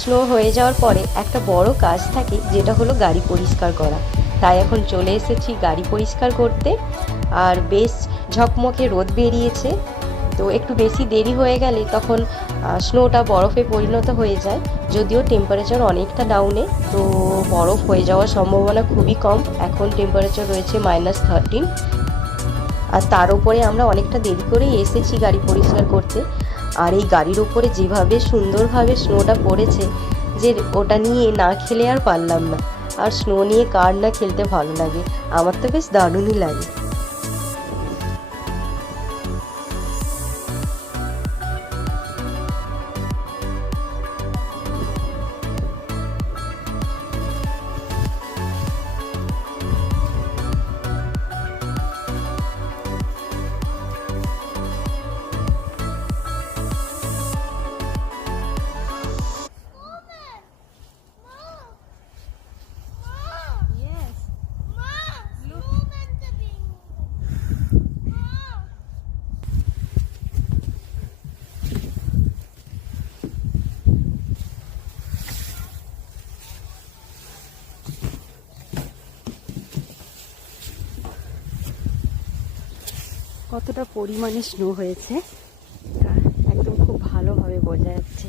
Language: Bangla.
স্নো হয়ে যাওয়ার পরে একটা বড় কাজ থাকে, যেটা হলো গাড়ি পরিষ্কার করা। তাই এখন চলে এসেছি গাড়ি পরিষ্কার করতে। আর বেশ ঝকমকে রোদ বেরিয়েছে, তো একটু বেশি দেরি হয়ে গেলে তখন স্নোটা বরফে পরিণত হয়ে যায়। যদিও টেম্পারেচার অনেকটা ডাউনে, তো বরফ হয়ে যাওয়ার সম্ভাবনা খুবই কম। এখন টেম্পারেচার রয়েছে -13। আর তার উপরে আমরা অনেকটা দেরি করেই এসেছি গাড়ি পরিষ্কার করতে। আর এই গাড়ির উপরে যেভাবে সুন্দরভাবে স্নোটা পড়েছে, যে ওটা নিয়ে না খেলে আর পারলাম না। আর স্নো নিয়ে কার না খেলতে ভালো লাগে, আমার তো বেশ দারুণই লাগে। কতটা পরিমাণে স্নো হয়েছে তা একদম খুব ভালোভাবে বোঝা যাচ্ছে।